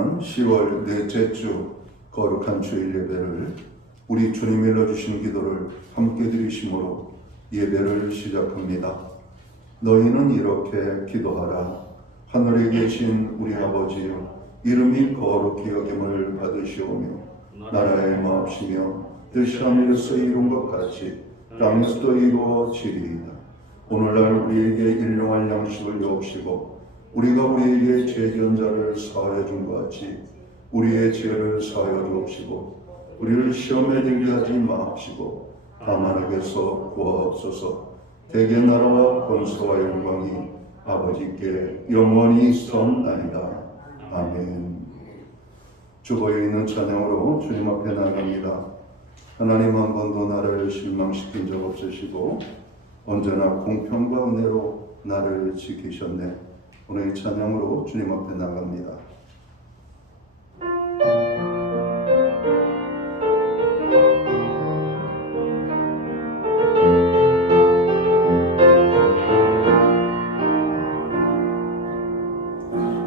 이제는 10월 넷째 주 거룩한 주일 예배를 우리 주님이 일러주신 기도를 함께 드리심으로 예배를 시작합니다. 너희는 이렇게 기도하라. 하늘에 계신 우리 아버지여, 이름이 거룩히 여김을 받으시오며 나라의 마옵시며 뜻이 하늘에서 이룬 것 같이 땅에서도 이루어지리이다. 오늘날 우리에게 일용할 양식을 주옵시고 우리가 우리에게 죄지은 자를 사하여 준 것 같이 우리의 죄를 사하여 주옵시고 우리를 시험에 들게 하지 마옵시고 다만 악에서 구하옵소서. 대개 나라와 권세와 영광이 아버지께 영원히 있사옵나이다. 아멘. 주보에 있는 찬양으로 주님 앞에 나갑니다. 하나님 한 번도 나를 실망시킨 적 없으시고 언제나 공평과 은혜로 나를 지키셨네. 오늘 이 찬양으로 주님 앞에 나갑니다.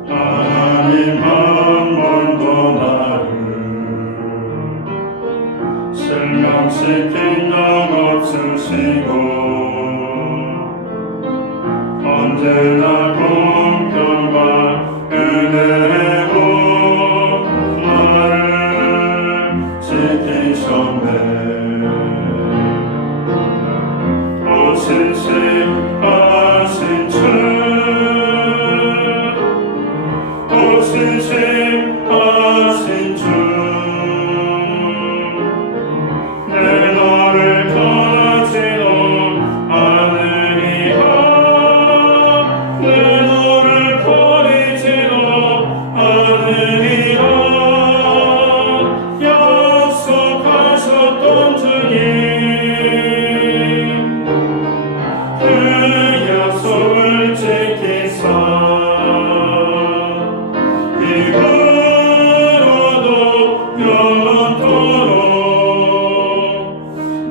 하나님 한 번도 나를 실망시킨 적 없으시고 언제나 공평과 은혜로 나를 지키셨네. 오신심하신 주, 오신심하신 주, 내 너를 떠나지도 않으리라. 내 너를 버리지도 않으리라. 약속하셨던 주님, 그 약속을 지키사 이후로도 영원토록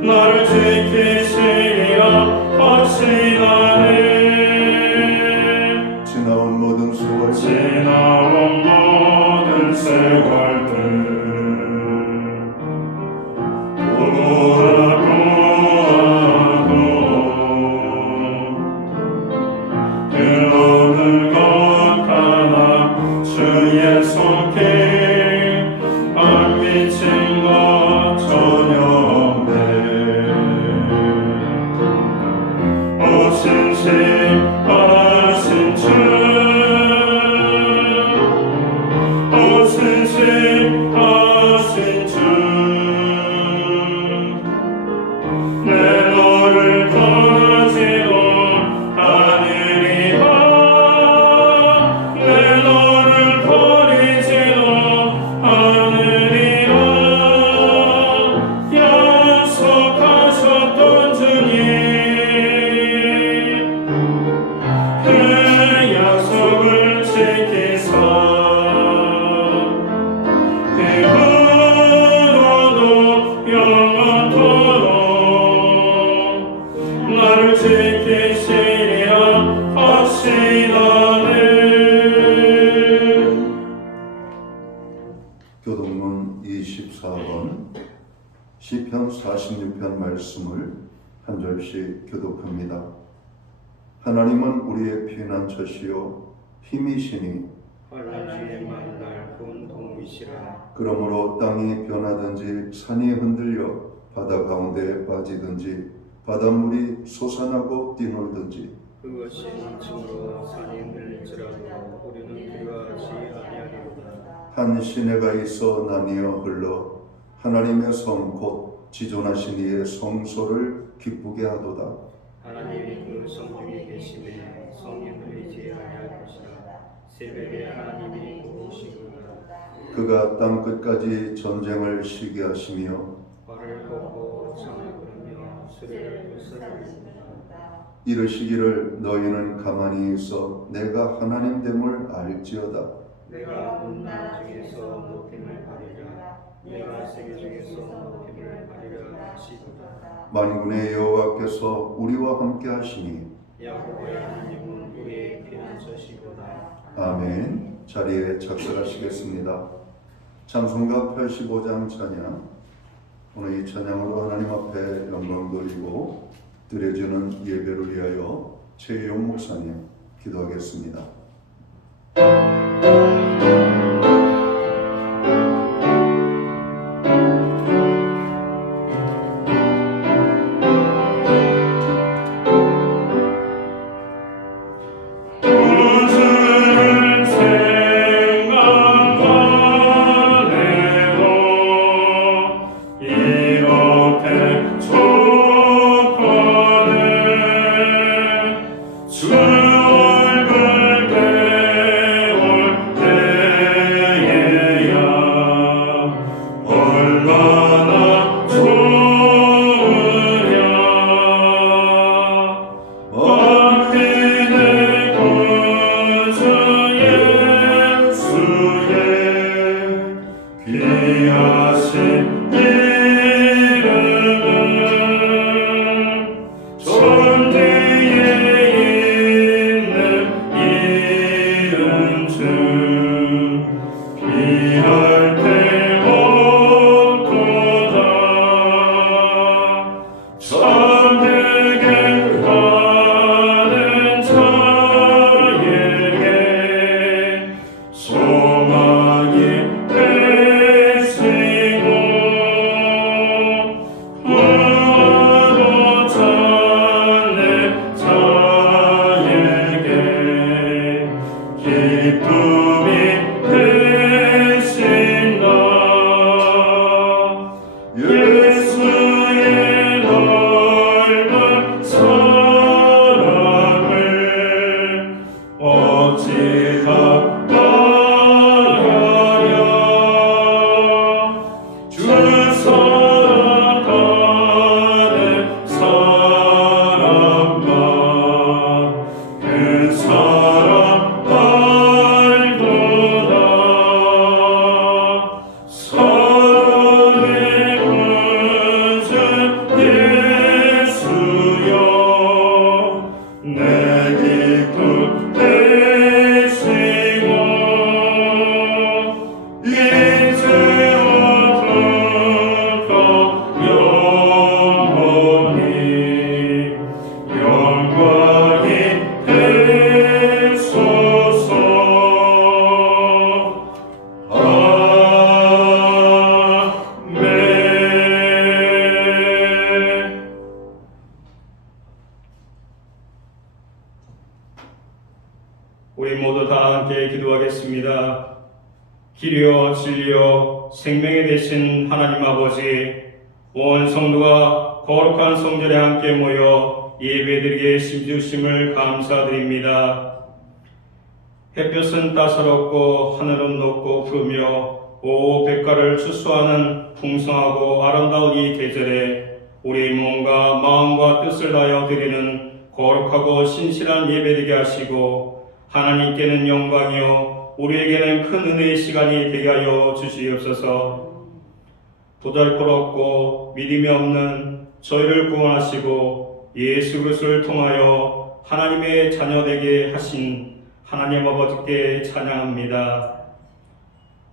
나를 지키시리라 확신하네. 지나온 모든 세월 지나온 모든 세월들 돌아보아도 그 어느 것 하나 주의 손길 안 미친 것 전혀 없네. 오신심하신 주, 오신심하신 주, 내 너를 떠나지도 않으리라. 내 너를 버리지도 않으리라. 약속하셨던 주님, 그 약속을 지키사 이후로도 영원토록 나를 지키시리라 확신하네. 교동문 24번 시편 46편 말씀을 한 절씩 교독합니다. 하나님은 우리의 피난처시요 힘이시니 환난주에 만날 군 도움이시라. 그러므로 땅이 변하든지 산이 흔들려 바다 가운데에 빠지든지 바닷물이 솟아나고 뛰놀든지 그것이 힘으로 산이 흔들릴지라도 우리는 두려워하지 아니하리로다. 한 시내가 있어 나뉘어 흘러 하나님의 성 곧 지존하신 이의 성소를 기쁘게 하도다. 하나님이 그 성중에 계시매 성이 흔들리지 아니할 것이라. 새벽에 하나님이 오시구나. 그가 땅 끝까지 전쟁을 쉬게 하시며 발을 걷고 창을 걸으며 수레를 부숴버리시다. 이르시기를 너희는 가만히 있어 내가 하나님 됨을 알지어다. 내가 온 나라 중에서 높임을 받으리라. 내가 세계 중에서 높임을 받으리라 하시도다. 만군의 여호와께서 우리와 함께 하시니 야곱의 하나님은 우리의 피난처시구나. 아멘. 자리에 착석하시겠습니다. 찬송가 85장 찬양, 오늘 이 찬양으로 하나님 앞에 영광 돌리고 드려지는 예배를 위하여 최용 목사님 기도하겠습니다. 우리 모두 다 함께 기도하겠습니다. 길이요 진리요 생명이 되신 하나님 아버지, 온 성도가 거룩한 성전에 함께 모여 예배드리게 심주심을 감사드립니다. 햇볕은 따사롭고 하늘은 높고 푸르며 오백가를 추수하는 풍성하고 아름다운 이 계절에 우리 몸과 마음과 뜻을 다하여 드리는 거룩하고 신실한 예배되게 하시고, 하나님께는 영광이요 우리에게는 큰 은혜의 시간이 되게 하여 주시옵소서. 보잘것없고 믿음이 없는 저희를 구원하시고 예수 그리스도를 통하여 하나님의 자녀되게 하신 하나님 아버지께 찬양합니다.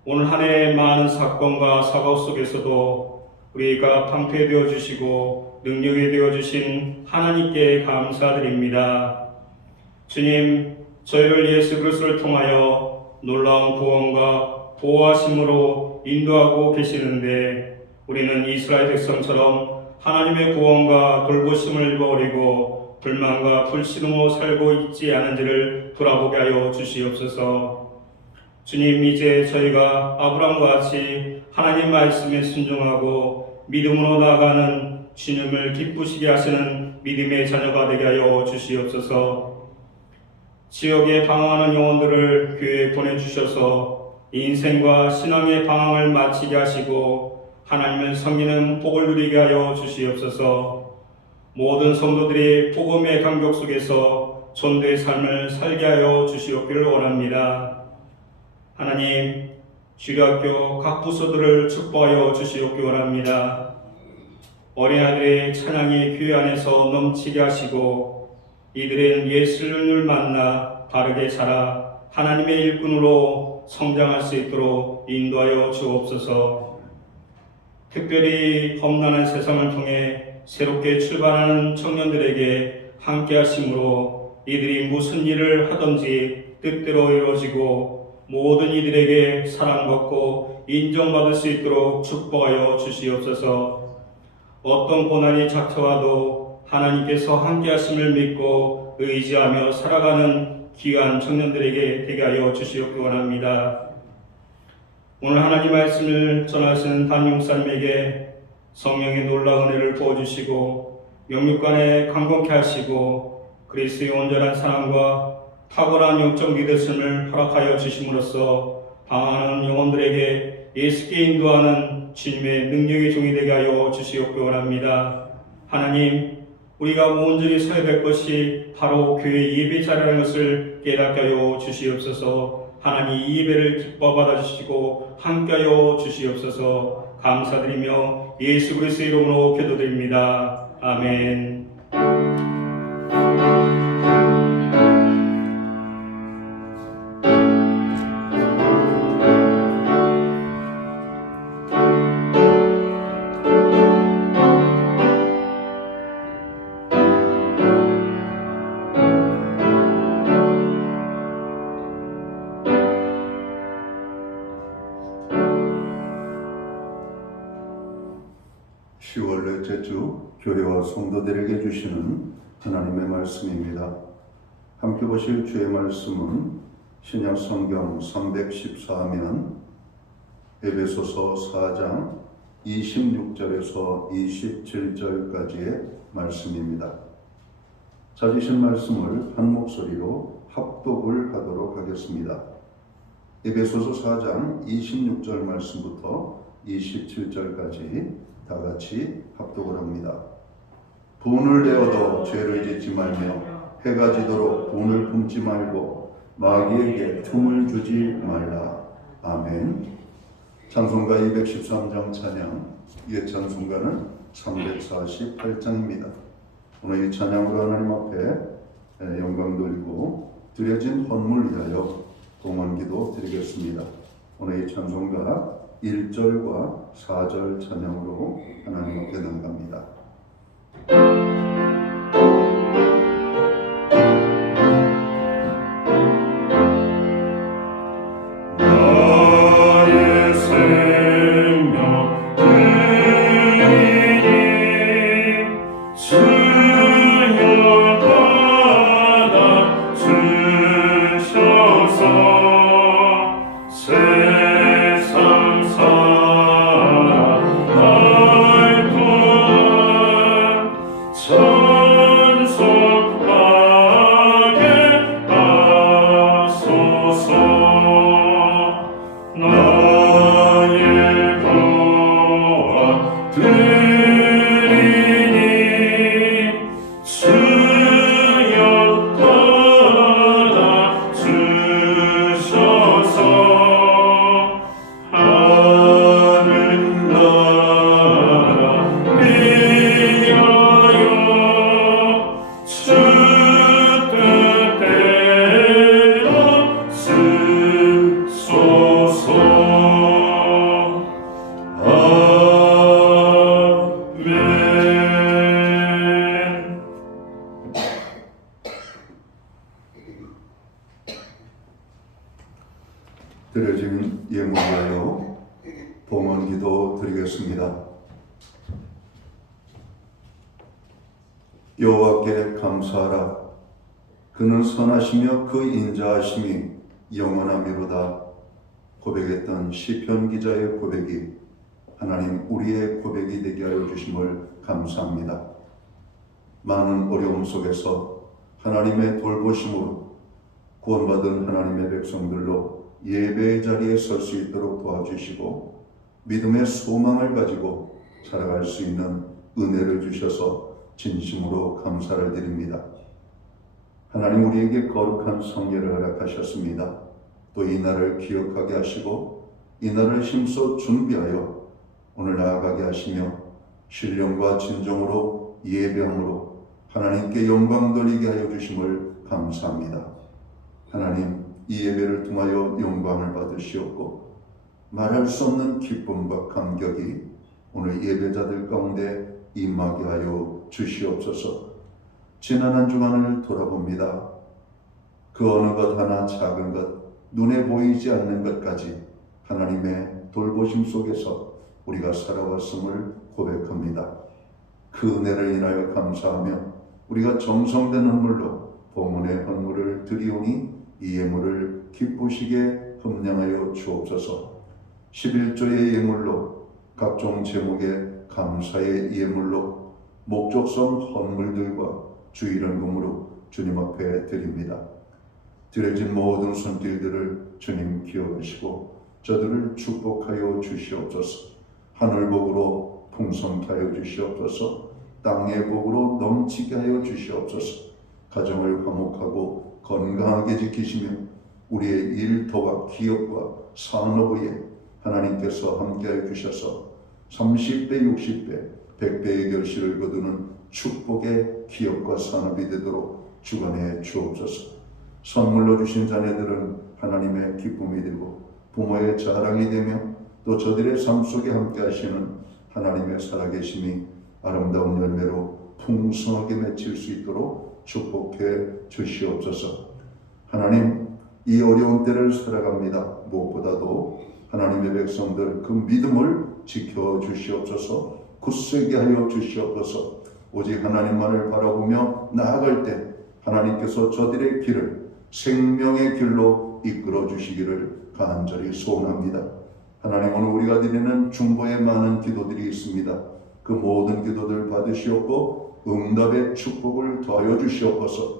오늘 한 해 많은 사건과 사고 속에서도 우리가 방패되어 주시고 능력이 되어 주신 하나님께 감사드립니다. 주님, 저희를 예수 그리스도를 통하여 놀라운 구원과 보호하심으로 인도하고 계시는데, 우리는 이스라엘 백성처럼 하나님의 구원과 돌보심을 잃어버리고 불만과 불신으로 살고 있지 않은지를 돌아보게 하여 주시옵소서. 주님, 이제 저희가 아브라함과 같이 하나님 말씀에 순종하고 믿음으로 나아가는 주님을 기쁘시게 하시는 믿음의 자녀가 되게 하여 주시옵소서. 지역에 방황하는 영혼들을 교회에 보내주셔서 인생과 신앙의 방황을 마치게 하시고 하나님을 섬기는 복을 누리게 하여 주시옵소서. 모든 성도들이 복음의 감격 속에서 전도의 삶을 살게 하여 주시옵기를 원합니다. 하나님, 주일학교 각 부서들을 축복하여 주시옵기 원합니다. 어린아이들의 찬양이 교회 안에서 넘치게 하시고, 이들은 예수를 만나 바르게 자라 하나님의 일꾼으로 성장할 수 있도록 인도하여 주옵소서. 특별히 험난한 세상을 통해 새롭게 출발하는 청년들에게 함께 하심으로 이들이 무슨 일을 하든지 뜻대로 이루어지고 모든 이들에게 사랑받고 인정받을 수 있도록 축복하여 주시옵소서. 어떤 고난이 닥쳐와도 하나님께서 함께 하심을 믿고 의지하며 살아가는 귀한 청년들에게 되게 하여 주시옵기 원합니다. 오늘 하나님 말씀을 전하시는 담임목사님에게 성령의 놀라운 은혜를 부어주시고 영육간에 강건케 하시고 그리스도의 온전한 사랑과 탁월한 영적 믿으심을 허락하여 주심으로써 방황하는 영혼들에게 예수께 인도하는 주님의 능력의 종이 되게 하여 주시옵기 원합니다. 하나님, 우리가 온전히 서야 될 것이 바로 교회 예배 자리라는 것을 깨닫게 하여 주시옵소서. 하나님, 이 예배를 기뻐 받아주시고 함께하여 주시옵소서. 감사드리며 예수 그리스도의 이름으로 기도드립니다. 아멘. 넷째 주 교회와 성도들에게 주시는 하나님의 말씀입니다. 함께 보실 주의 말씀은 신약 성경 314면 에베소서 4장 26절에서 27절까지의 말씀입니다. 찾으신 말씀을 한 목소리로 합독을 하도록 하겠습니다. 에베소서 4장 26절 말씀부터 27절까지 다 같이 합독을 합니다. 분을 내어도 죄를 짓지 말며 해가 지도록 분을 품지 말고 마귀에게 틈을 주지 말라. 아멘. 찬송가 213장 찬양, 이의 찬송가는 348장입니다. 오늘 이 찬양으로 하나님 앞에 영광 돌리고 드려진 헌물 위하여 동원기도 드리겠습니다. 오늘 이 찬송가 1절과 4절 찬양으로 하나님 앞에 나갑니다. 드려진 예물 위하여 봉헌기도 드리겠습니다. 여호와께 감사하라. 그는 선하시며 그 인자하심이 영원하미로다. 고백했던 시편 기자의 고백이 하나님 우리의 고백이 되게 하여 주심을 감사합니다. 많은 어려움 속에서 하나님의 돌보심으로 구원받은 하나님의 백성들로 예배의 자리에 설 수 있도록 도와주시고 믿음의 소망을 가지고 살아갈 수 있는 은혜를 주셔서 진심으로 감사를 드립니다. 하나님 우리에게 거룩한 성례를 허락하셨습니다. 또 이 날을 기억하게 하시고 이 날을 힘써 준비하여 오늘 나아가게 하시며 신령과 진정으로 예배함으로 하나님께 영광 돌리게 하여 주심을 감사합니다. 하나님 이 예배를 통하여 영광을 받으시옵고 말할 수 없는 기쁨과 감격이 오늘 예배자들 가운데 임하게 하여 주시옵소서. 지난 한 주간을 돌아봅니다. 그 어느 것 하나 작은 것, 눈에 보이지 않는 것까지 하나님의 돌보심 속에서 우리가 살아왔음을 고백합니다. 그 은혜를 인하여 감사하며 우리가 정성된 헌물로 봉헌의 헌물을 드리오니 이 예물을 기쁘시게 흠량하여 주옵소서. 11조의 예물로 각종 제목의 감사의 예물로 목적성 헌물들과 주일헌금으로 주님 앞에 드립니다. 드려진 모든 손길들을 주님 기억하시고 저들을 축복하여 주시옵소서. 하늘 복으로 풍성케 하여 주시옵소서. 땅의 복으로 넘치게 하여 주시옵소서. 가정을 화목하고 건강하게 지키시며 우리의 일터와 기업과 산업에 하나님께서 함께하여 주셔서 30배, 60배, 100배의 결실을 거두는 축복의 기업과 산업이 되도록 주관해 주옵소서. 선물로 주신 자녀들은 하나님의 기쁨이 되고 부모의 자랑이 되며 또 저들의 삶 속에 함께 하시는 하나님의 살아계심이 아름다운 열매로 풍성하게 맺힐 수 있도록 축복해 주시옵소서. 하나님, 이 어려운 때를 살아갑니다. 무엇보다도 하나님의 백성들 그 믿음을 지켜 주시옵소서. 굳세게 하여 주시옵소서. 오직 하나님만을 바라보며 나아갈 때 하나님께서 저들의 길을 생명의 길로 이끌어 주시기를 간절히 소원합니다. 하나님, 오늘 우리가 드리는 중보의 많은 기도들이 있습니다. 그 모든 기도들 받으시옵고 응답의 축복을 더하여 주시옵소서.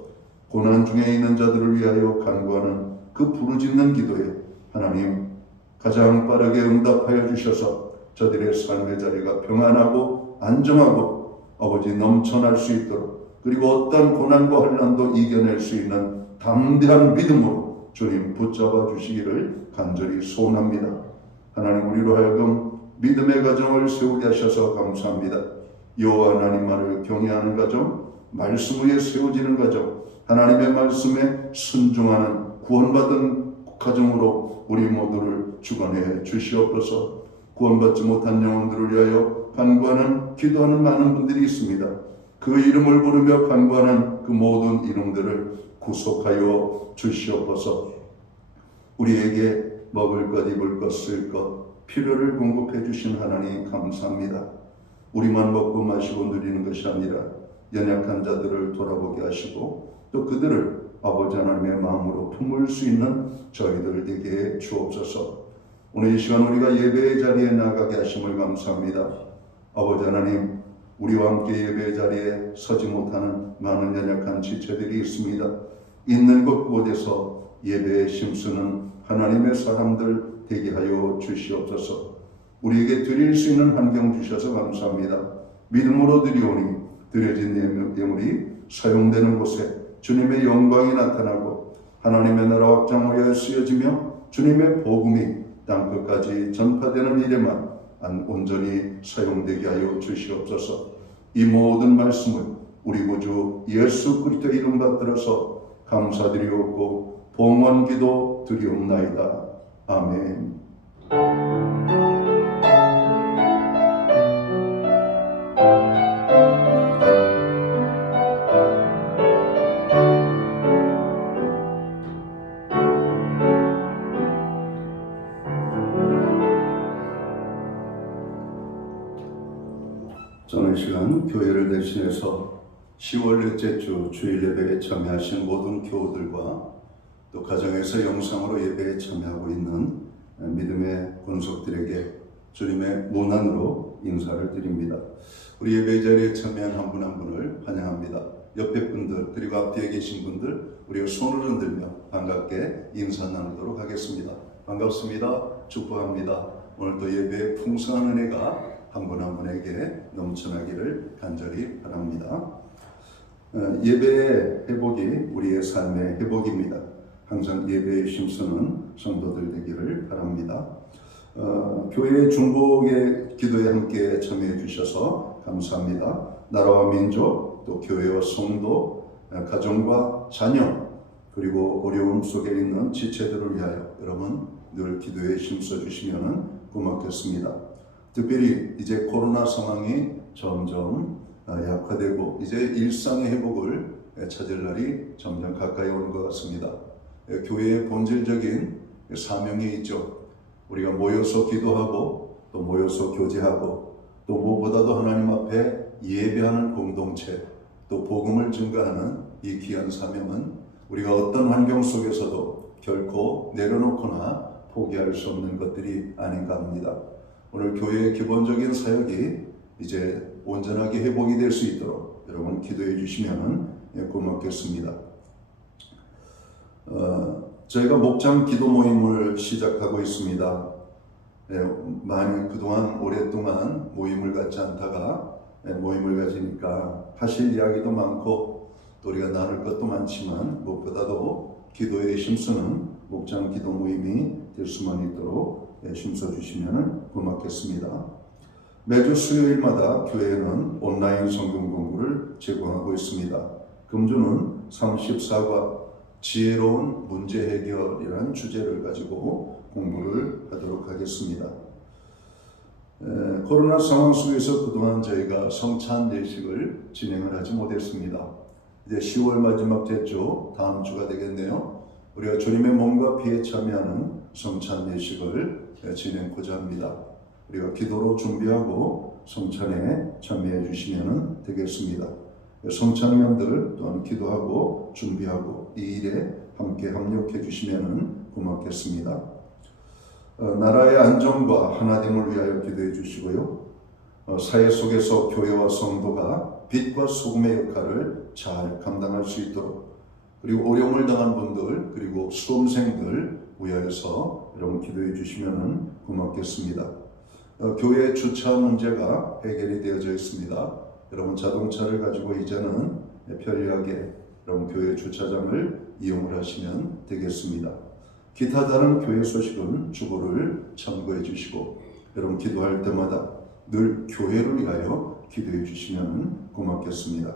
고난 중에 있는 자들을 위하여 간구하는 그 부르짖는 기도에 하나님 가장 빠르게 응답하여 주셔서 저들의 삶의 자리가 평안하고 안정하고 아버지 넘쳐날 수 있도록, 그리고 어떤 고난과 환난도 이겨낼 수 있는 담대한 믿음으로 주님 붙잡아 주시기를 간절히 소원합니다. 하나님, 우리로 하여금 믿음의 가정을 세우게 하셔서 감사합니다. 여호와 하나님만을 경외하는 가정, 말씀 위에 세워지는 가정, 하나님의 말씀에 순종하는 구원받은 가정으로 우리 모두를 주관해 주시옵소서. 구원받지 못한 영혼들을 위하여 간구하는 기도하는 많은 분들이 있습니다. 그 이름을 부르며 간구하는 그 모든 이름들을 구속하여 주시옵소서. 우리에게 먹을 것, 입을 것, 쓸 것, 필요를 공급해 주신 하나님 감사합니다. 우리만 먹고 마시고 누리는 것이 아니라 연약한 자들을 돌아보게 하시고 또 그들을 아버지 하나님의 마음으로 품을 수 있는 저희들 되게 주옵소서. 오늘 이 시간 우리가 예배의 자리에 나가게 하심을 감사합니다. 아버지 하나님, 우리와 함께 예배의 자리에 서지 못하는 많은 연약한 지체들이 있습니다. 있는 곳 곳에서 예배에 힘쓰는 하나님의 사람들 되게 하여 주시옵소서. 우리에게 드릴 수 있는 환경 주셔서 감사합니다. 믿음으로 드리오니 드려진 예물이 사용되는 곳에 주님의 영광이 나타나고 하나님의 나라 확장을 위하여 쓰여지며 주님의 복음이 땅끝까지 전파되는 일에만 온전히 사용되게 하여 주시옵소서. 이 모든 말씀을 우리 구주 예수 그리스도의 이름 받들어서 감사드리옵고 봉헌기도 드리옵나이다. 아멘. 저는 이 시간 교회를 대신해서 10월 넷째 주 주일 예배에 참여하신 모든 교우들과 또 가정에서 영상으로 예배에 참여하고 있는 믿음의 권속들에게 주님의 문안으로 인사를 드립니다. 우리 예배 자리에 참여한 한 분 한 분을 환영합니다. 옆에 분들 그리고 앞뒤에 계신 분들 우리가 손을 흔들며 반갑게 인사 나누도록 하겠습니다. 반갑습니다. 축복합니다. 오늘도 예배의 풍성한 은혜가 한 분 한 분에게 넘쳐나기를 간절히 바랍니다. 예배의 회복이 우리의 삶의 회복입니다. 항상 예배에 힘쓰는 성도들 되기를 바랍니다. 교회의 중보의 기도에 함께 참여해 주셔서 감사합니다. 나라와 민족, 또 교회와 성도, 가정과 자녀, 그리고 어려움 속에 있는 지체들을 위하여 여러분 늘 기도에 힘써 주시면 고맙겠습니다. 특별히 이제 코로나 상황이 점점 약화되고 이제 일상의 회복을 찾을 날이 점점 가까이 오는 것 같습니다. 교회의 본질적인 사명이 있죠. 우리가 모여서 기도하고 또 모여서 교제하고 또 무엇보다도 하나님 앞에 예배하는 공동체 또 복음을 증거하는 이 귀한 사명은 우리가 어떤 환경 속에서도 결코 내려놓거나 포기할 수 없는 것들이 아닌가 합니다. 오늘 교회의 기본적인 사역이 이제 온전하게 회복이 될 수 있도록 여러분 기도해 주시면 고맙겠습니다. 저희가 목장 기도 모임을 시작하고 있습니다. 많이 그동안 오랫동안 모임을 갖지 않다가 모임을 가지니까 하실 이야기도 많고 또 우리가 나눌 것도 많지만 무엇보다도 기도에 힘쓰는 목장 기도 모임이 될 수만 있도록 힘써 주시면 고맙겠습니다. 매주 수요일마다 교회는 온라인 성경 공부를 제공하고 있습니다. 금주는 34과 지혜로운 문제 해결이라는 주제를 가지고 공부를 하도록 하겠습니다. 코로나 상황 속에서 그동안 저희가 성찬 예식을 진행을 하지 못했습니다. 이제 10월 마지막 대주 다음 주가 되겠네요. 우리가 주님의 몸과 피에 참여하는 성찬 예식을 진행하고자 합니다. 우리가 기도로 준비하고 성찬에 참여해 주시면 되겠습니다. 성찬위원들 또한 기도하고 준비하고 이 일에 함께 협력해 주시면 고맙겠습니다. 나라의 안정과 하나됨을 위하여 기도해 주시고요. 사회 속에서 교회와 성도가 빛과 소금의 역할을 잘 감당할 수 있도록 그리고 어려움을 당한 분들 그리고 수험생들 위하여서 여러분 기도해 주시면 고맙겠습니다. 교회 주차 문제가 해결이 되어져 있습니다. 여러분 자동차를 가지고 이제는 편리하게 여러분 교회 주차장을 이용을 하시면 되겠습니다. 기타 다른 교회 소식은 주보를 참고해 주시고 여러분 기도할 때마다 늘 교회를 위하여 기도해 주시면 고맙겠습니다.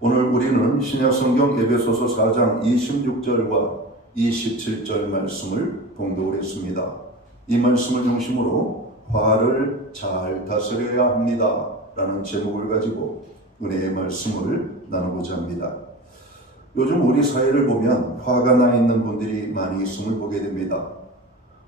오늘 우리는 신약성경 에베소서 4장 26절과 27절 말씀을 봉독을 했습니다. 이 말씀을 중심으로 화를 잘 다스려야 합니다 라는 제목을 가지고 은혜의 말씀을 나누고자 합니다. 요즘 우리 사회를 보면 화가 나 있는 분들이 많이 있음을 보게 됩니다.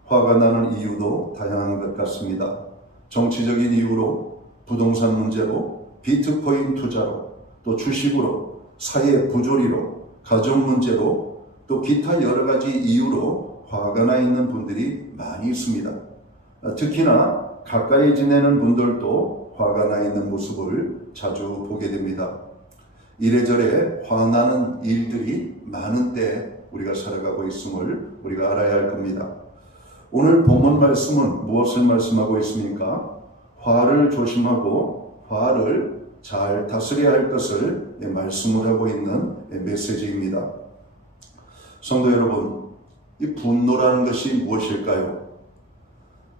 화가 나는 이유도 다양한 것 같습니다. 정치적인 이유로, 부동산 문제로, 비트코인 투자로, 또 주식으로, 사회 부조리로, 가정 문제로, 또 기타 여러 가지 이유로 화가 나 있는 분들이 많이 있습니다. 특히나 가까이 지내는 분들도 화가 나 있는 모습을 자주 보게 됩니다. 이래저래 화나는 일들이 많은 때 우리가 살아가고 있음을 우리가 알아야 할 겁니다. 오늘 본문 말씀은 무엇을 말씀하고 있습니까? 화를 조심하고 화를 잘 다스려야 할 것을 말씀을 하고 있는 메시지입니다. 성도 여러분, 이 분노라는 것이 무엇일까요?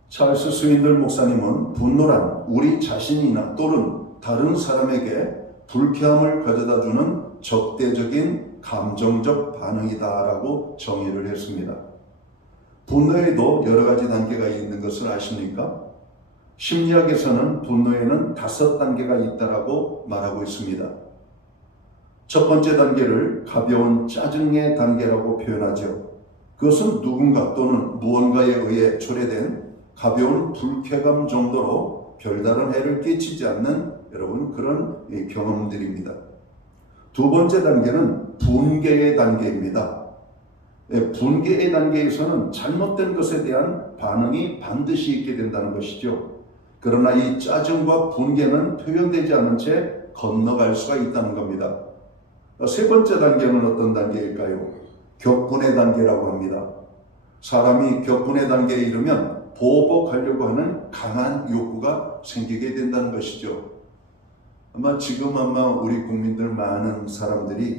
찰스 스윈들 목사님은 분노란 우리 자신이나 또는 다른 사람에게 불쾌함을 가져다주는 적대적인 감정적 반응이다라고 정의를 했습니다. 분노에도 여러 가지 단계가 있는 것을 아십니까? 심리학에서는 분노에는 5단계가 있다라고 말하고 있습니다. 첫 번째 단계를 가벼운 짜증의 단계라고 표현하죠. 그것은 누군가 또는 무언가에 의해 초래된 가벼운 불쾌감 정도로 별다른 해를 끼치지 않는 여러분 그런 경험들입니다. 두 번째 단계는 분개의 단계입니다. 분개의 단계에서는 잘못된 것에 대한 반응이 반드시 있게 된다는 것이죠. 그러나 이 짜증과 분개는 표현되지 않은 채 건너갈 수가 있다는 겁니다. 세 번째 단계는 어떤 단계일까요? 격분의 단계라고 합니다. 사람이 격분의 단계에 이르면 보복하려고 하는 강한 욕구가 생기게 된다는 것이죠. 아마 우리 국민들 많은 사람들이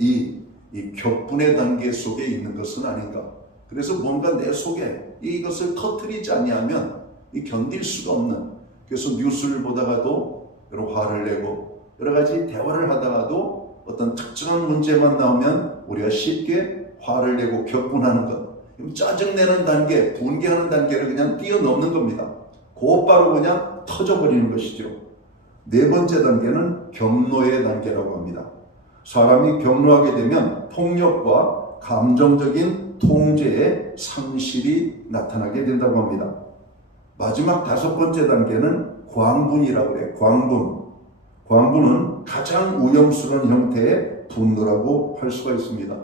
이 격분의 단계 속에 있는 것은 아닌가. 그래서 뭔가 내 속에 이것을 터뜨리지 아니하면 견딜 수가 없는. 그래서 뉴스를 보다가도 여러 화를 내고 여러 가지 대화를 하다가도 어떤 특정한 문제만 나오면 우리가 쉽게 화를 내고 격분하는 것, 짜증내는 단계, 분개하는 단계를 그냥 뛰어넘는 겁니다. 곧바로 그냥 터져버리는 것이죠. 네 번째 단계는 경노의 단계라고 합니다. 사람이 경노하게 되면 폭력과 감정적인 통제의 상실이 나타나게 된다고 합니다. 마지막 다섯 번째 단계는 광분이라고 해요. 광분은 가장 위험스러운 형태의 분노라고 할 수가 있습니다.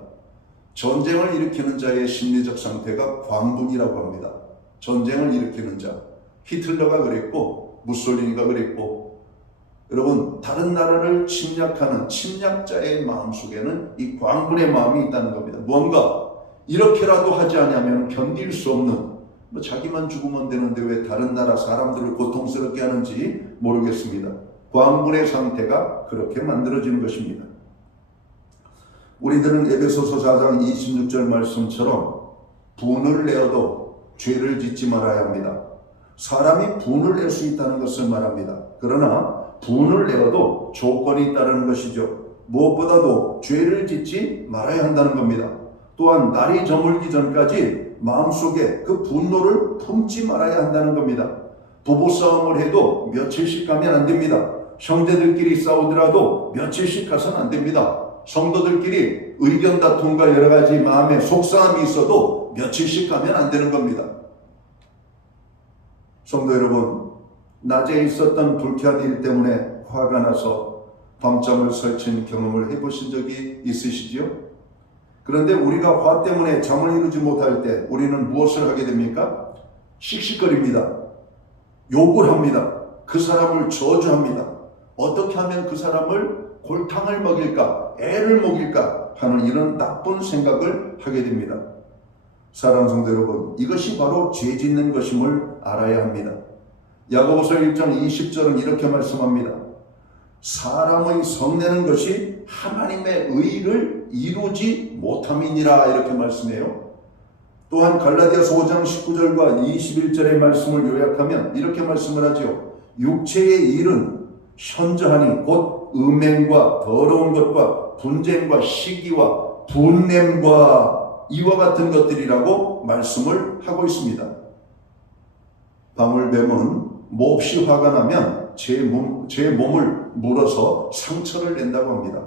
전쟁을 일으키는 자의 심리적 상태가 광분이라고 합니다. 전쟁을 일으키는 자, 히틀러가 그랬고 무솔리니가 그랬고, 여러분 다른 나라를 침략하는 침략자의 마음속에는 이 광분의 마음이 있다는 겁니다. 뭔가 이렇게라도 하지 않으면 견딜 수 없는, 자기만 죽으면 되는데 왜 다른 나라 사람들을 고통스럽게 하는지 모르겠습니다. 광분의 상태가 그렇게 만들어지는 것입니다. 우리들은 에베소서 4장 26절 말씀처럼 분을 내어도 죄를 짓지 말아야 합니다. 사람이 분을 낼 수 있다는 것을 말합니다. 그러나 분을 내어도 조건이 있다는 것이죠. 무엇보다도 죄를 짓지 말아야 한다는 겁니다. 또한 날이 저물기 전까지 마음속에 그 분노를 품지 말아야 한다는 겁니다. 부부싸움을 해도 며칠씩 가면 안 됩니다. 형제들끼리 싸우더라도 며칠씩 가서는 안 됩니다. 성도들끼리 의견 다툼과 여러 가지 마음의 속상함이 있어도 며칠씩 가면 안 되는 겁니다. 성도 여러분, 낮에 있었던 불쾌한 일 때문에 화가 나서 밤잠을 설친 경험을 해보신 적이 있으시지요? 그런데 우리가 화 때문에 잠을 이루지 못할 때 우리는 무엇을 하게 됩니까? 씩씩거립니다. 욕을 합니다. 그 사람을 저주합니다. 어떻게 하면 그 사람을 골탕을 먹일까, 애를 먹일까 하는 이런 나쁜 생각을 하게 됩니다. 사랑하는 성도 여러분, 이것이 바로 죄 짓는 것임을 알아야 합니다. 야고보서 1장 20절은 이렇게 말씀합니다. 사람의 성내는 것이 하나님의 의를 이루지 못함이니라, 이렇게 말씀해요. 또한 갈라디아서 5장 19절과 21절의 말씀을 요약하면 이렇게 말씀을 하죠. 육체의 일은 현저하니 곧 음행과 더러운 것과 분쟁과 시기와 분냄과 이와 같은 것들이라고 말씀을 하고 있습니다. 방울뱀은 몹시 화가 나면 제 몸을 물어서 상처를 낸다고 합니다.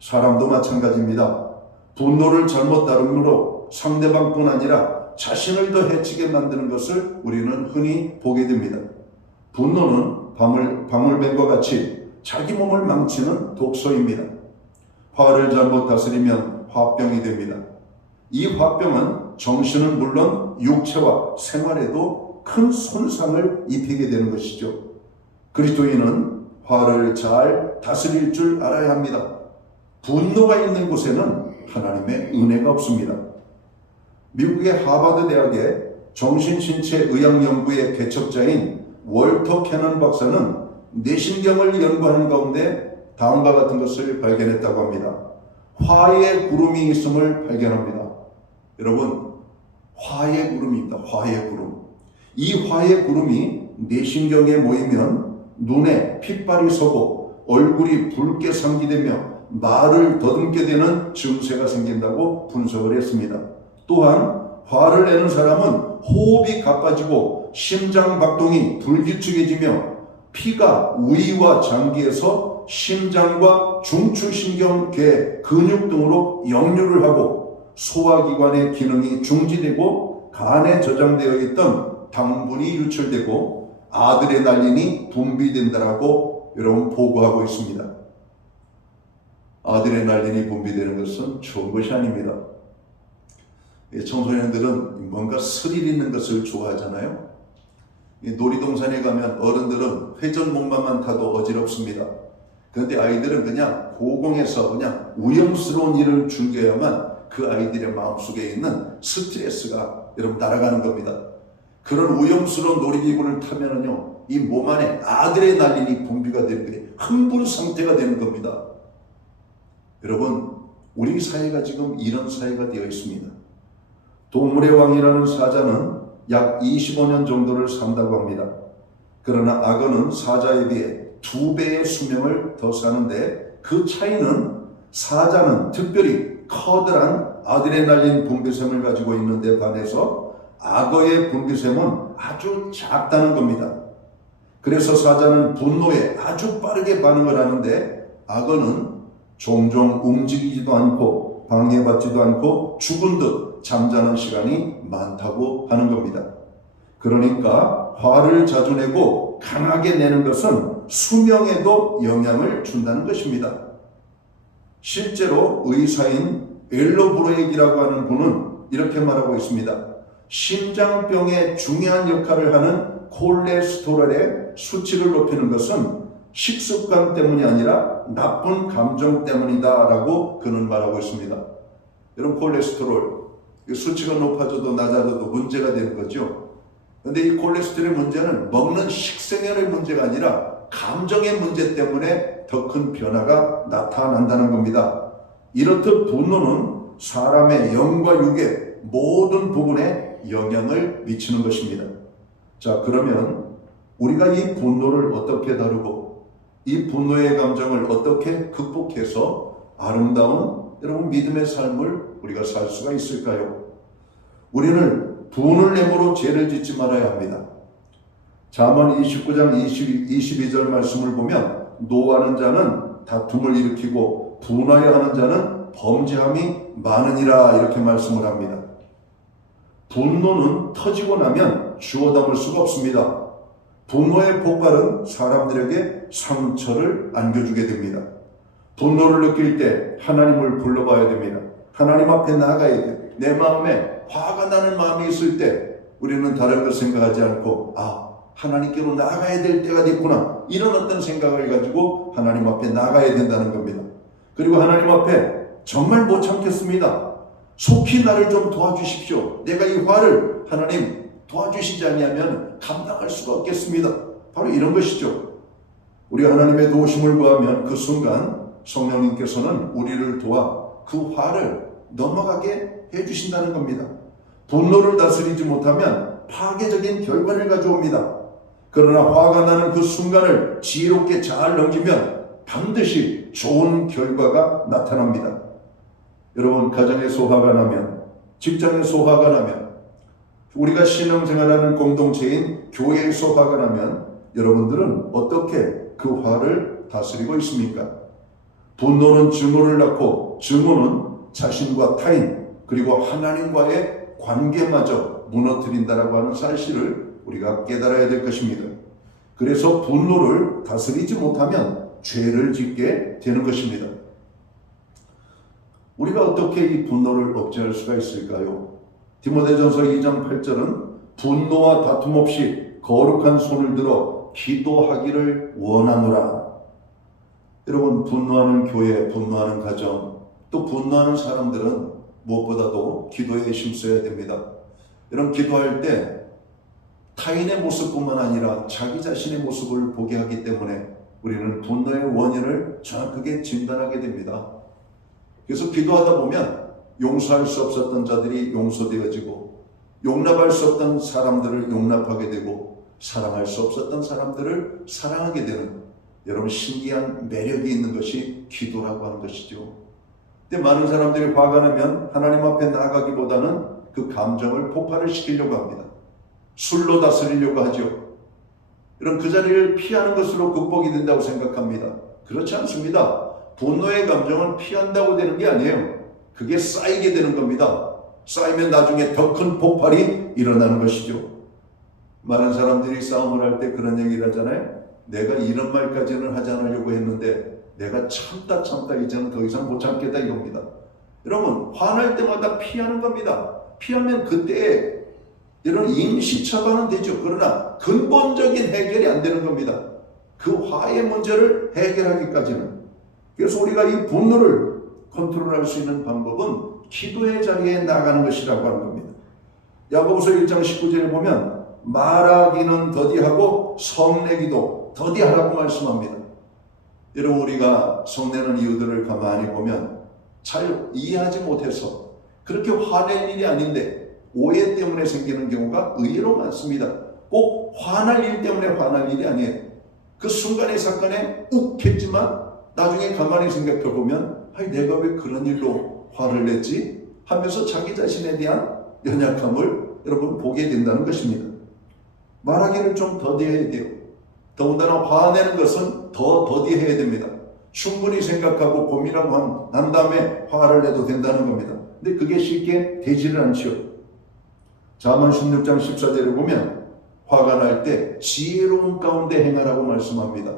사람도 마찬가지입니다. 분노를 잘못 다룸으로 상대방뿐 아니라 자신을 더 해치게 만드는 것을 우리는 흔히 보게 됩니다. 분노는 방울뱀과 같이 자기 몸을 망치는 독소입니다. 화를 잘못 다스리면 화병이 됩니다. 이 화병은 정신은 물론 육체와 생활에도 큰 손상을 입히게 되는 것이죠. 그리스도인은 화를 잘 다스릴 줄 알아야 합니다. 분노가 있는 곳에는 하나님의 은혜가 없습니다. 미국의 하버드 대학의 정신신체의학연구의 개척자인 월터 캐넌 박사는 뇌신경을 연구하는 가운데 다음과 같은 것을 발견했다고 합니다. 화의 구름이 있음을 발견합니다. 여러분, 화의 구름입니다. 화의 구름. 이 화의 구름이 뇌신경에 모이면 눈에 핏발이 서고 얼굴이 붉게 상기되며 말을 더듬게 되는 증세가 생긴다고 분석을 했습니다. 또한 화를 내는 사람은 호흡이 가빠지고 심장박동이 불규칙해지며 피가 위와 장기에서 심장과 중추신경, 궤, 근육 등으로 역류를 하고 소화기관의 기능이 중지되고 간에 저장되어 있던 당분이 유출되고 아드레날린이 분비된다라고 여러분 보고하고 있습니다. 아드레날린이 분비되는 것은 좋은 것이 아닙니다. 청소년들은 뭔가 스릴 있는 것을 좋아하잖아요. 놀이동산에 가면 어른들은 회전목마만 타도 어지럽습니다. 그런데 아이들은 그냥 고공에서 그냥 위험스러운 일을 즐겨야만 그 아이들의 마음속에 있는 스트레스가 여러분 날아가는 겁니다. 그런 위험스러운 놀이기구를 타면은요, 이 몸 안에 아드레날린이 분비가 되는 거예요. 흥분 상태가 되는 겁니다. 여러분, 우리 사회가 지금 이런 사회가 되어 있습니다. 동물의 왕이라는 사자는 약 25년 정도를 산다고 합니다. 그러나 악어는 사자에 비해 2배의 수명을 더 사는데 그 차이는 사자는 특별히 커다란 아드레날린 분비샘을 가지고 있는데 반해서 악어의 분비샘은 아주 작다는 겁니다. 그래서 사자는 분노에 아주 빠르게 반응을 하는데 악어는 종종 움직이지도 않고 방해받지도 않고 죽은 듯 잠자는 시간이 많다고 하는 겁니다. 그러니까 화를 자주 내고 강하게 내는 것은 수명에도 영향을 준다는 것입니다. 실제로 의사인 엘로 브레이크라고 하는 분은 이렇게 말하고 있습니다. 심장병에 중요한 역할을 하는 콜레스테롤의 수치를 높이는 것은 식습관 때문이 아니라 나쁜 감정 때문이다 라고 그는 말하고 있습니다. 여러분, 콜레스테롤 수치가 높아져도 낮아져도 문제가 되는 거죠. 그런데 이 콜레스테롤의 문제는 먹는 식생활의 문제가 아니라 감정의 문제 때문에 더 큰 변화가 나타난다는 겁니다. 이렇듯 분노는 사람의 영과 육의 모든 부분에 영향을 미치는 것입니다. 자, 그러면 우리가 이 분노를 어떻게 다루고 이 분노의 감정을 어떻게 극복해서 아름다운 여러분 믿음의 삶을 우리가 살 수가 있을까요? 우리는 분을 내므로 죄를 짓지 말아야 합니다. 잠언 29장 22절 말씀을 보면 노하는 자는 다툼을 일으키고 분하여 하는 자는 범죄함이 많으니라 이렇게 말씀을 합니다. 분노는 터지고 나면 주워 담을 수가 없습니다. 분노의 폭발은 사람들에게 상처를 안겨주게 됩니다. 분노를 느낄 때 하나님을 불러봐야 됩니다. 하나님 앞에 나가야 돼요. 내 마음에 화가 나는 마음이 있을 때 우리는 다른 걸 생각하지 않고 하나님께로 나가야 될 때가 됐구나, 이런 어떤 생각을 가지고 하나님 앞에 나가야 된다는 겁니다. 그리고 하나님 앞에 정말 못 참겠습니다. 속히 나를 좀 도와주십시오. 내가 이 화를 하나님 도와주시지 아니하면 감당할 수가 없겠습니다. 바로 이런 것이죠. 우리 하나님의 도우심을 구하면 그 순간 성령님께서는 우리를 도와 그 화를 넘어가게 해주신다는 겁니다. 분노를 다스리지 못하면 파괴적인 결과를 가져옵니다. 그러나 화가 나는 그 순간을 지혜롭게 잘 넘기면 반드시 좋은 결과가 나타납니다. 여러분, 가정에서 화가 나면, 직장에서 화가 나면, 우리가 신앙생활하는 공동체인 교회에서 화가 나면 여러분들은 어떻게 그 화를 다스리고 있습니까? 분노는 증오를 낳고 증오는 자신과 타인 그리고 하나님과의 관계마저 무너뜨린다라고 하는 사실을 우리가 깨달아야 될 것입니다. 그래서 분노를 다스리지 못하면 죄를 짓게 되는 것입니다. 우리가 어떻게 이 분노를 억제할 수가 있을까요? 디모데전서 2장 8절은 분노와 다툼 없이 거룩한 손을 들어 기도하기를 원하노라. 여러분, 분노하는 교회, 분노하는 가정, 또 분노하는 사람들은 무엇보다도 기도에 힘써야 됩니다. 여러분, 기도할 때 타인의 모습뿐만 아니라 자기 자신의 모습을 보게 하기 때문에 우리는 분노의 원인을 정확하게 진단하게 됩니다. 그래서 기도하다 보면 용서할 수 없었던 자들이 용서되어지고, 용납할 수 없던 사람들을 용납하게 되고, 사랑할 수 없었던 사람들을 사랑하게 되는, 여러분, 신기한 매력이 있는 것이 기도라고 하는 것이죠. 근데 많은 사람들이 화가 나면 하나님 앞에 나아가기보다는 그 감정을 폭발을 시키려고 합니다. 술로 다스리려고 하죠. 이런 그 자리를 피하는 것으로 극복이 된다고 생각합니다. 그렇지 않습니다. 분노의 감정은 피한다고 되는 게 아니에요. 그게 쌓이게 되는 겁니다. 쌓이면 나중에 더 큰 폭발이 일어나는 것이죠. 많은 사람들이 싸움을 할 때 그런 얘기를 하잖아요. 내가 이런 말까지는 하지 않으려고 했는데 내가 참다 이제는 더 이상 못 참겠다, 이겁니다. 여러분, 화날 때마다 피하는 겁니다. 피하면 그때 이런 임시 처방은 되죠. 그러나 근본적인 해결이 안 되는 겁니다. 그 화의 문제를 해결하기까지는. 그래서 우리가 이 분노를 컨트롤할 수 있는 방법은 기도의 자리에 나가는 것이라고 하는 겁니다. 야고보서 1장 19절에 보면 말하기는 더디하고 성내기도 더디하라고 말씀합니다. 여러분, 우리가 성내는 이유들을 가만히 보면 잘 이해하지 못해서 그렇게 화낼 일이 아닌데 오해 때문에 생기는 경우가 의외로 많습니다. 꼭 화날 일 때문에 화날 일이 아니에요. 그 순간의 사건에 욱했지만 나중에 가만히 생각해 보면 아니 내가 왜 그런 일로 화를 냈지? 하면서 자기 자신에 대한 연약함을 여러분 보게 된다는 것입니다. 말하기를 좀 더디해야 돼요. 더군다나 화내는 것은 더 더디해야 됩니다. 충분히 생각하고 고민하고 난 다음에 화를 내도 된다는 겁니다. 근데 그게 쉽게 되지를 않죠. 잠언 16장 14절에 보면 화가 날 때 지혜로운 가운데 행하라고 말씀합니다.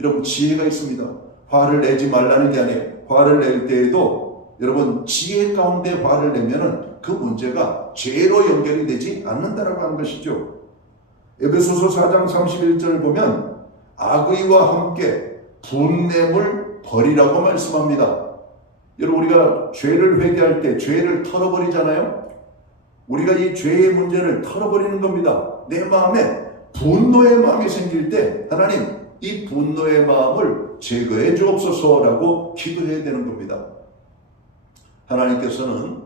여러분 지혜가 있습니다. 화를 내지 말라는 게 아니에요. 화를 낼 때에도 여러분 지혜 가운데 화를 내면은 그 문제가 죄로 연결이 되지 않는다라고 하는 것이죠. 에베소서 4장 31절을 보면 악의와 함께 분냄을 버리라고 말씀합니다. 여러분 우리가 죄를 회개할 때 죄를 털어버리잖아요. 우리가 이 죄의 문제를 털어버리는 겁니다. 내 마음에 분노의 마음이 생길 때 하나님 이 분노의 마음을 제거해 주옵소서라고 기도해야 되는 겁니다. 하나님께서는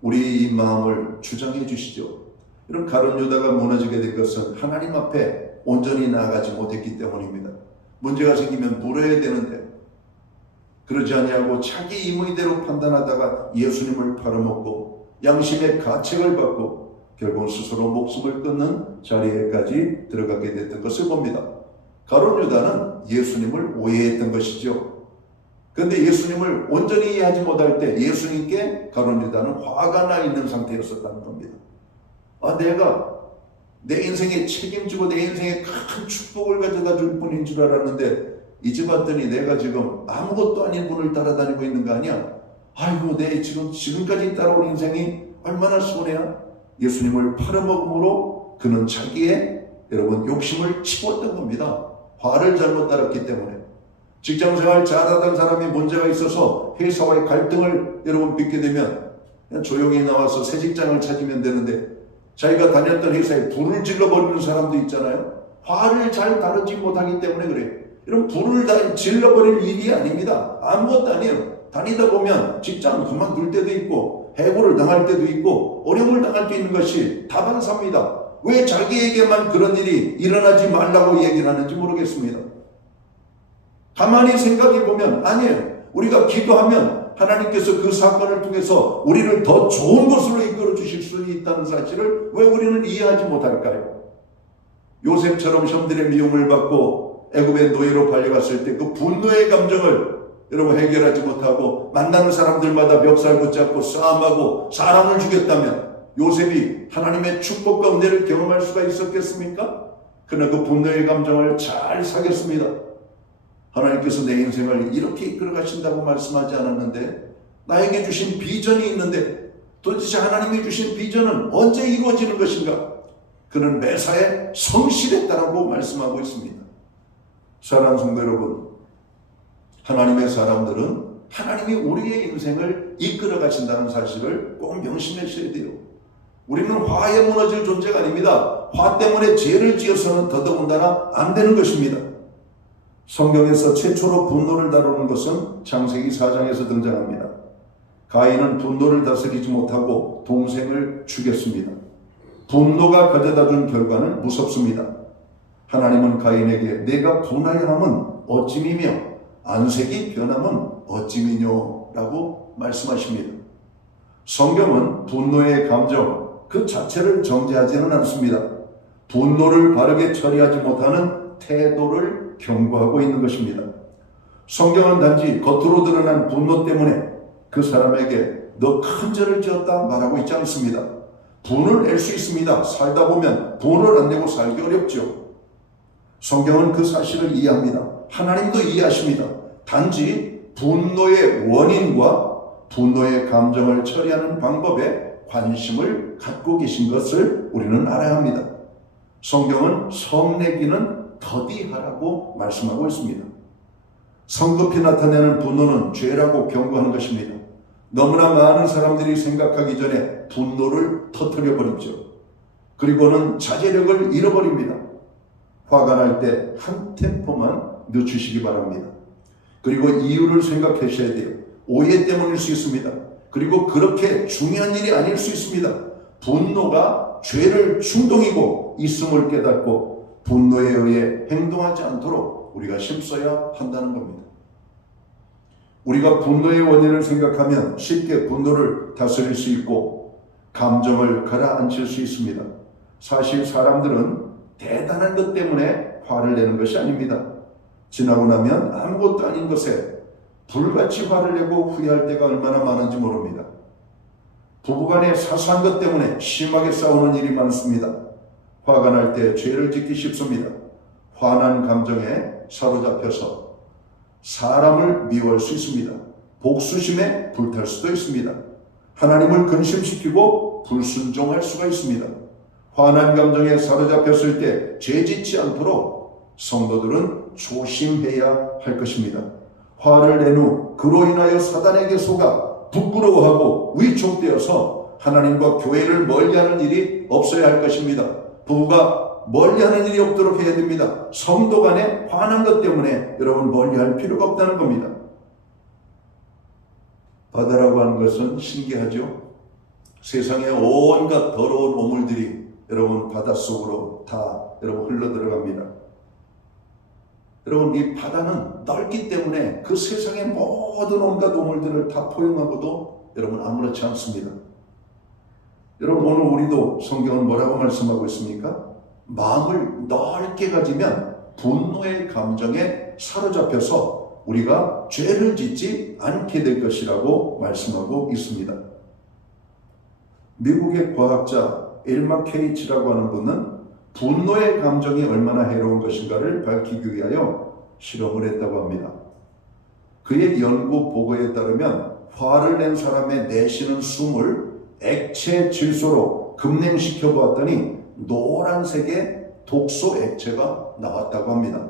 우리 이 마음을 주장해 주시죠. 이런 가룟 유다가 무너지게 된 것은 하나님 앞에 온전히 나아가지 못했기 때문입니다. 문제가 생기면 물어야 되는데 그러지 아니하고 자기 임의대로 판단하다가 예수님을 팔아먹고 양심의 가책을 받고 결국 스스로 목숨을 끊는 자리에까지 들어가게 됐던 것을 봅니다. 가룟 유다는 예수님을 오해했던 것이죠. 그런데 예수님을 온전히 이해하지 못할 때 예수님께 가룟 유다는 화가 나 있는 상태였었다는 겁니다. 내가 내 인생에 책임지고 내 인생에 큰 축복을 가져다 줄 분인 줄 알았는데 이제 봤더니 내가 지금 아무것도 아닌 분을 따라다니고 있는 거 아니야? 아이고 내 지금까지 따라온 인생이 얼마나 손해야? 예수님을 팔아먹음으로 그는 자기의 여러분 욕심을 치웠던 겁니다. 화를 잘못 따랐기 때문에. 직장생활 잘하던 사람이 문제가 있어서 회사와의 갈등을 여러분 빚게 되면 그냥 조용히 나와서 새 직장을 찾으면 되는데 자기가 다녔던 회사에 불을 질러버리는 사람도 있잖아요. 화를 잘 다루지 못하기 때문에 그래요. 이런 불을 다 질러버릴 일이 아닙니다. 아무것도 아니에요. 다니다 보면 직장 그만둘 때도 있고 해고를 당할 때도 있고 어려움을 당할 때 있는 것이 다반사입니다. 왜 자기에게만 그런 일이 일어나지 말라고 얘기를 하는지 모르겠습니다. 가만히 생각해 보면 아니에요. 우리가 기도하면 하나님께서 그 사건을 통해서 우리를 더 좋은 곳으로 이끌어 주실 수 있다는 사실을 왜 우리는 이해하지 못할까요? 요셉처럼 형들의 미움을 받고 애굽의 노예로 팔려갔을 때 그 분노의 감정을 여러분 해결하지 못하고 만나는 사람들마다 멱살 붙잡고 싸움하고 사람을 죽였다면 요셉이 하나님의 축복과 은혜를 경험할 수가 있었겠습니까? 그러나 그 분노의 감정을 잘 사겠습니다. 하나님께서 내 인생을 이렇게 이끌어 가신다고 말씀하지 않았는데 나에게 주신 비전이 있는데 도대체 하나님이 주신 비전은 언제 이루어지는 것인가? 그는 매사에 성실했다라고 말씀하고 있습니다. 사랑하는 성도 여러분, 하나님의 사람들은 하나님이 우리의 인생을 이끌어 가신다는 사실을 꼭 명심하셔야 돼요. 우리는 화에 무너질 존재가 아닙니다. 화 때문에 죄를 지어서는 더더군다나 안 되는 것입니다. 성경에서 최초로 분노를 다루는 것은 창세기 4장에서 등장합니다. 가인은 분노를 다스리지 못하고 동생을 죽였습니다. 분노가 가져다 준 결과는 무섭습니다. 하나님은 가인에게 내가 분하여 함은 어찌미며 안색이 변함은 어찌미뇨 라고 말씀하십니다. 성경은 분노의 감정 그 자체를 정죄하지는 않습니다. 분노를 바르게 처리하지 못하는 태도를 경고하고 있는 것입니다. 성경은 단지 겉으로 드러난 분노 때문에 그 사람에게 너 큰 죄를 지었다 말하고 있지 않습니다. 분을 낼 수 있습니다. 살다 보면 분을 안 내고 살기 어렵죠. 성경은 그 사실을 이해합니다. 하나님도 이해하십니다. 단지 분노의 원인과 분노의 감정을 처리하는 방법에 관심을 갖고 계신 것을 우리는 알아야 합니다. 성경은 성내기는 더디하라고 말씀하고 있습니다. 성급히 나타내는 분노는 죄라고 경고하는 것입니다. 너무나 많은 사람들이 생각하기 전에 분노를 터뜨려 버리죠. 그리고는 자제력을 잃어버립니다. 화가 날 때 한 템포만 늦추시기 바랍니다. 그리고 이유를 생각하셔야 돼요. 오해 때문일 수 있습니다. 그리고 그렇게 중요한 일이 아닐 수 있습니다. 분노가 죄를 충동이고 있음을 깨닫고 분노에 의해 행동하지 않도록 우리가 힘써야 한다는 겁니다. 우리가 분노의 원인을 생각하면 쉽게 분노를 다스릴 수 있고 감정을 가라앉힐 수 있습니다. 사실 사람들은 대단한 것 때문에 화를 내는 것이 아닙니다. 지나고 나면 아무것도 아닌 것에 불같이 화를 내고 후회할 때가 얼마나 많은지 모릅니다. 부부간의 사소한 것 때문에 심하게 싸우는 일이 많습니다. 화가 날 때 죄를 짓기 쉽습니다. 화난 감정에 사로잡혀서 사람을 미워할 수 있습니다. 복수심에 불탈 수도 있습니다. 하나님을 근심시키고 불순종할 수가 있습니다. 화난 감정에 사로잡혔을 때 죄짓지 않도록 성도들은 조심해야 할 것입니다. 화를 낸 후 그로 인하여 사단에게 속아 부끄러워하고 위축되어서 하나님과 교회를 멀리하는 일이 없어야 할 것입니다. 부부가 멀리하는 일이 없도록 해야 됩니다. 성도 간에 화난 것 때문에 여러분 멀리할 필요가 없다는 겁니다. 바다라고 하는 것은 신기하죠. 세상에 온갖 더러운 오물들이 여러분 바닷속으로 다 여러분 흘러 들어갑니다. 여러분 이 바다는 넓기 때문에 그 세상의 모든 온갖 오물들을 다 포용하고도 여러분 아무렇지 않습니다. 여러분 오늘 우리도 성경은 뭐라고 말씀하고 있습니까? 마음을 넓게 가지면 분노의 감정에 사로잡혀서 우리가 죄를 짓지 않게 될 것이라고 말씀하고 있습니다. 미국의 과학자 엘마 케이치라고 하는 분은 분노의 감정이 얼마나 해로운 것인가를 밝히기 위하여 실험을 했다고 합니다. 그의 연구 보고에 따르면 화를 낸 사람의 내쉬는 숨을 액체 질소로 급냉시켜 보았더니 노란색의 독소 액체가 나왔다고 합니다.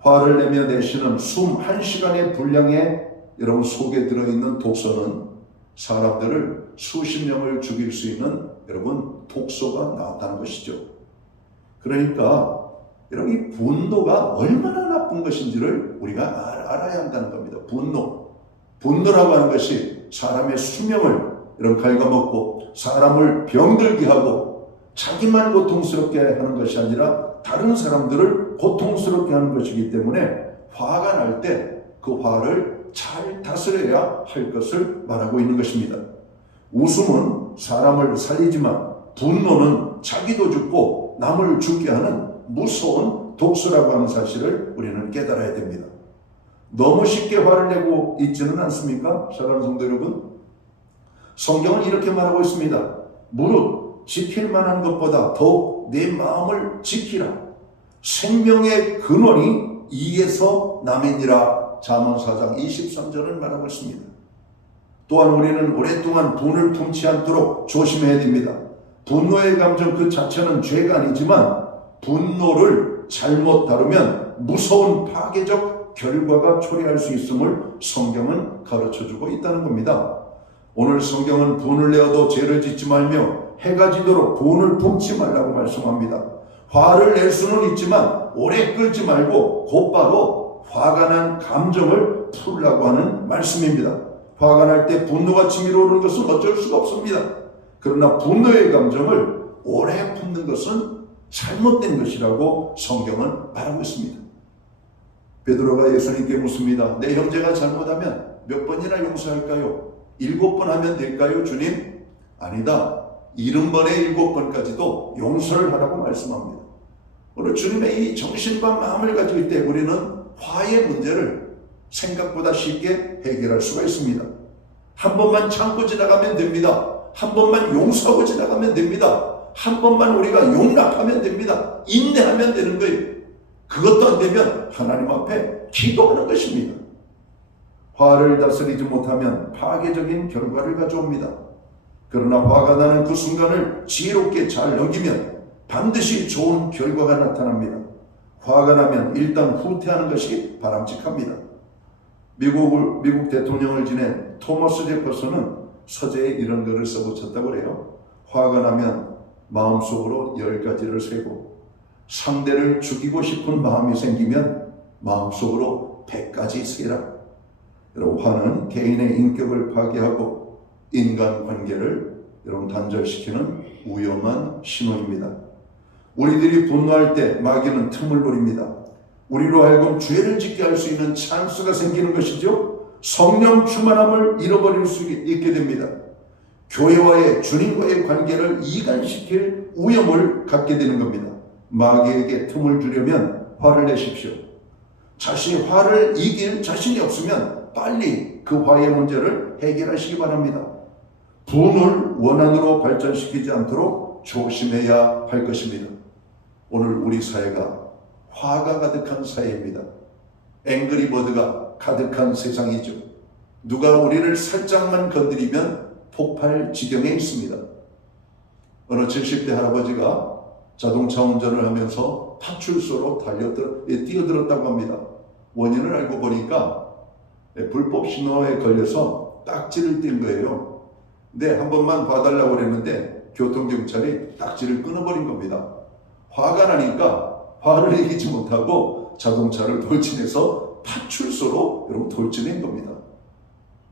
화를 내며 내쉬는 숨 1시간의 분량에 여러분 속에 들어있는 독소는 사람들을 수십 명을 죽일 수 있는 여러분 독소가 나왔다는 것이죠. 그러니까 여러분 이 분노가 얼마나 나쁜 것인지를 우리가 알아야 한다는 겁니다. 분노라고 하는 것이 사람의 수명을 여러분 갉아먹고 사람을 병들게 하고 자기만 고통스럽게 하는 것이 아니라 다른 사람들을 고통스럽게 하는 것이기 때문에 화가 날 때 그 화를 잘 다스려야 할 것을 말하고 있는 것입니다. 웃음은 사람을 살리지만 분노는 자기도 죽고 남을 죽게 하는 무서운 독소라고 하는 사실을 우리는 깨달아야 됩니다. 너무 쉽게 화를 내고 있지는 않습니까? 사랑하는 성도 여러분, 성경은 이렇게 말하고 있습니다. 무릇 지킬 만한 것보다 더욱 내 마음을 지키라. 생명의 근원이 이에서 남이니라. 잠언 4장 23절을 말하고 있습니다. 또한 우리는 오랫동안 분을 품지 않도록 조심해야 됩니다. 분노의 감정 그 자체는 죄가 아니지만 분노를 잘못 다루면 무서운 파괴적 결과가 초래할 수 있음을 성경은 가르쳐주고 있다는 겁니다. 오늘 성경은 분을 내어도 죄를 짓지 말며 해가 지도록 분을 품지 말라고 말씀합니다. 화를 낼 수는 있지만 오래 끌지 말고 곧바로 화가 난 감정을 풀라고 하는 말씀입니다. 화가 날 때 분노가 치밀어 오르는 것은 어쩔 수가 없습니다. 그러나 분노의 감정을 오래 품는 것은 잘못된 것이라고 성경은 말하고 있습니다. 베드로가 예수님께 묻습니다. 내 형제가 잘못하면 몇 번이나 용서할까요? 7번 하면 될까요, 주님? 아니다. 70번에 7번까지도 용서를 하라고 말씀합니다. 오늘 주님의 이 정신과 마음을 가질 때 우리는 화의 문제를 생각보다 쉽게 해결할 수가 있습니다. 한 번만 참고 지나가면 됩니다. 한 번만 용서하고 지나가면 됩니다. 한 번만 우리가 용납하면 됩니다. 인내하면 되는 거예요. 그것도 안 되면 하나님 앞에 기도하는 것입니다. 화를 다스리지 못하면 파괴적인 결과를 가져옵니다. 그러나 화가 나는 그 순간을 지혜롭게 잘 넘기면 반드시 좋은 결과가 나타납니다. 화가 나면 일단 후퇴하는 것이 바람직합니다. 미국 대통령을 지낸 토머스 제퍼슨은 서재에 이런 글을 써붙였다고 그래요. 화가 나면 마음속으로 10가지를 세고 상대를 죽이고 싶은 마음이 생기면 마음속으로 100가지 세라. 여러분 화는 개인의 인격을 파괴하고 인간관계를 여러분 단절시키는 위험한 신호입니다. 우리들이 분노할 때 마귀는 틈을 노립니다. 우리로 하여금 죄를 짓게 할 수 있는 찬스가 생기는 것이죠. 성령 충만함을 잃어버릴 수 있게 됩니다. 교회와의 주님과의 관계를 이간시킬 위험을 갖게 되는 겁니다. 마귀에게 틈을 주려면 화를 내십시오. 자신이 화를 이길 자신이 없으면 빨리 그 화의 문제를 해결하시기 바랍니다. 분을 원한으로 발전시키지 않도록 조심해야 할 것입니다. 오늘 우리 사회가 화가 가득한 사회입니다. 앵그리버드가 가득한 세상이죠. 누가 우리를 살짝만 건드리면 폭발 지경에 있습니다. 어느 70대 할아버지가 자동차 운전을 하면서 파출소로 뛰어들었다고 합니다. 원인을 알고 보니까 불법 신호에 걸려서 딱지를 뗀 거예요. 근데 한 번만 봐달라고 그랬는데 교통경찰이 딱지를 끊어버린 겁니다. 화가 나니까 화를 이기지 못하고 자동차를 돌진해서 파출소로 여러분 돌진한 겁니다.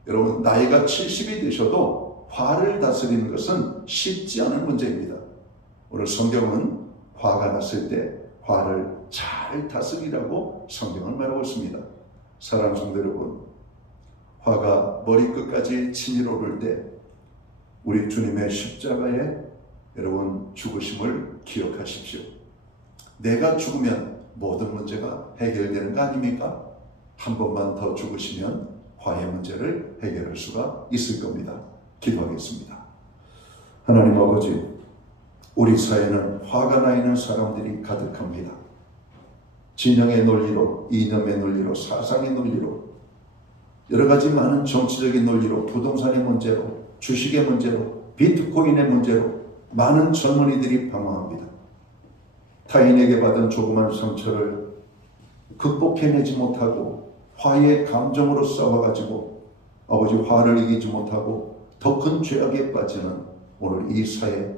여러분 나이가 70이 되셔도 화를 다스리는 것은 쉽지 않은 문제입니다. 오늘 성경은 화가 났을 때 화를 잘 다스리라고 성경은 말하고 있습니다. 사랑하는 성도 여러분, 화가 머리끝까지 치밀어 오를 때 우리 주님의 십자가에 여러분 죽으심을 기억하십시오. 내가 죽으면 모든 문제가 해결되는 거 아닙니까? 한 번만 더 죽으시면 화의 문제를 해결할 수가 있을 겁니다. 기도하겠습니다. 하나님 아버지, 우리 사회는 화가 나 있는 사람들이 가득합니다. 진영의 논리로, 이념의 논리로, 사상의 논리로, 여러 가지 많은 정치적인 논리로, 부동산의 문제로, 주식의 문제로, 비트코인의 문제로 많은 젊은이들이 방황합니다. 타인에게 받은 조그만 상처를 극복해내지 못하고 화의 감정으로 싸워가지고 아버지 화를 이기지 못하고 더 큰 죄악에 빠지는 오늘 이 사회,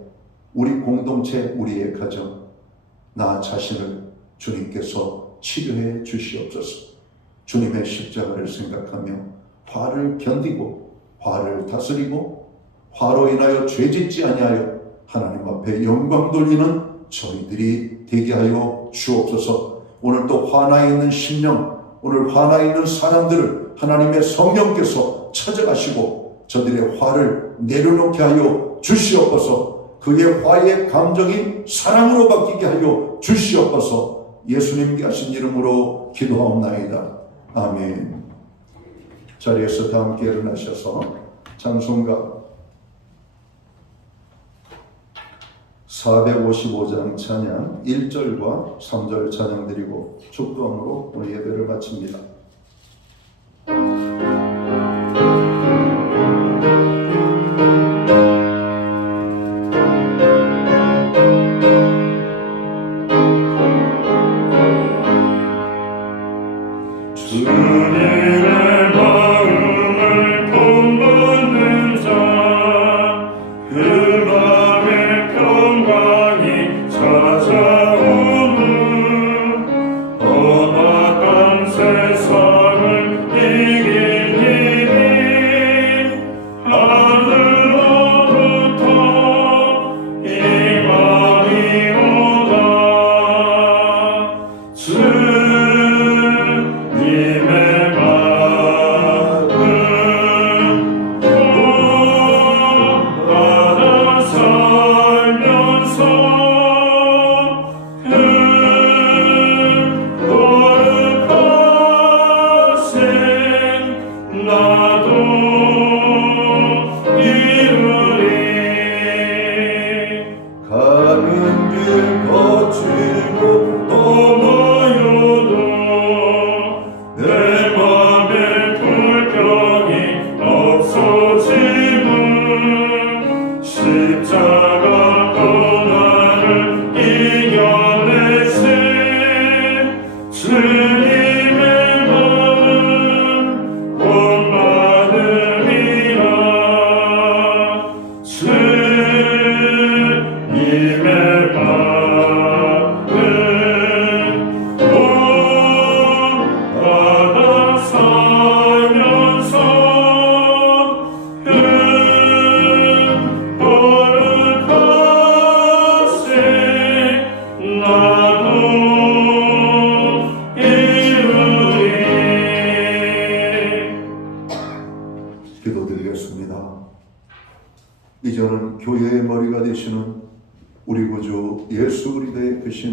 우리 공동체, 우리의 가정, 나 자신을 주님께서 치료해 주시옵소서. 주님의 십자가를 생각하며 화를 견디고 화를 다스리고 화로 인하여 죄짓지 아니하여 하나님 앞에 영광 돌리는 저희들이 되게 하여 주옵소서. 오늘 또 화나 있는 심령, 오늘 화나 있는 사람들을 하나님의 성령께서 찾아가시고 저들의 화를 내려놓게 하여 주시옵소서. 그의 화의 감정이 사랑으로 바뀌게 하여 주시옵소서. 예수님께 하신 이름으로 기도하옵나이다. 아멘. 자리에서 다 함께 일어나셔서 찬송가 455장 찬양 1절과 3절 찬양 드리고 축도함으로 오늘 예배를 마칩니다. 주님의 마음을 본받는 자, 그 맘에 평강이 찾아오는 험악한 세상을 이기는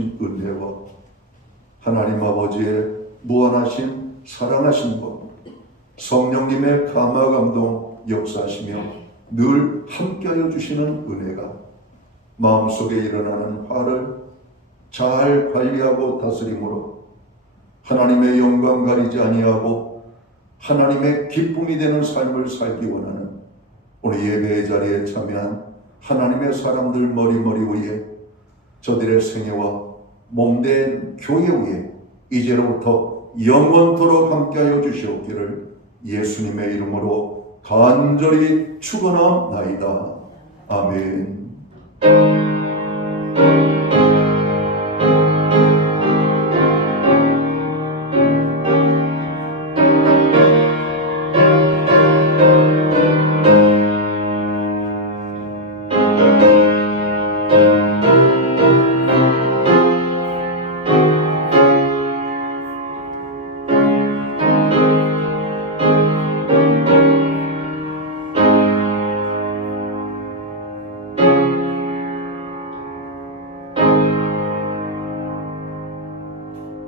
주신 은혜와 하나님 아버지의 무한하신 사랑하심과 성령님의 감화 감동 역사하시며 늘 함께하여 주시는 은혜가 마음속에 일어나는 화를 잘 관리하고 다스림으로 하나님의 영광 가리지 아니하고 하나님의 기쁨이 되는 삶을 살기 원하는 오늘 예배의 자리에 참여한 하나님의 사람들 머리머리 위에 저들의 생애와 몸된 교회 위에 이제로부터 영원토록 함께하여 주시옵기를 예수님의 이름으로 간절히 축원하나이다. 아멘.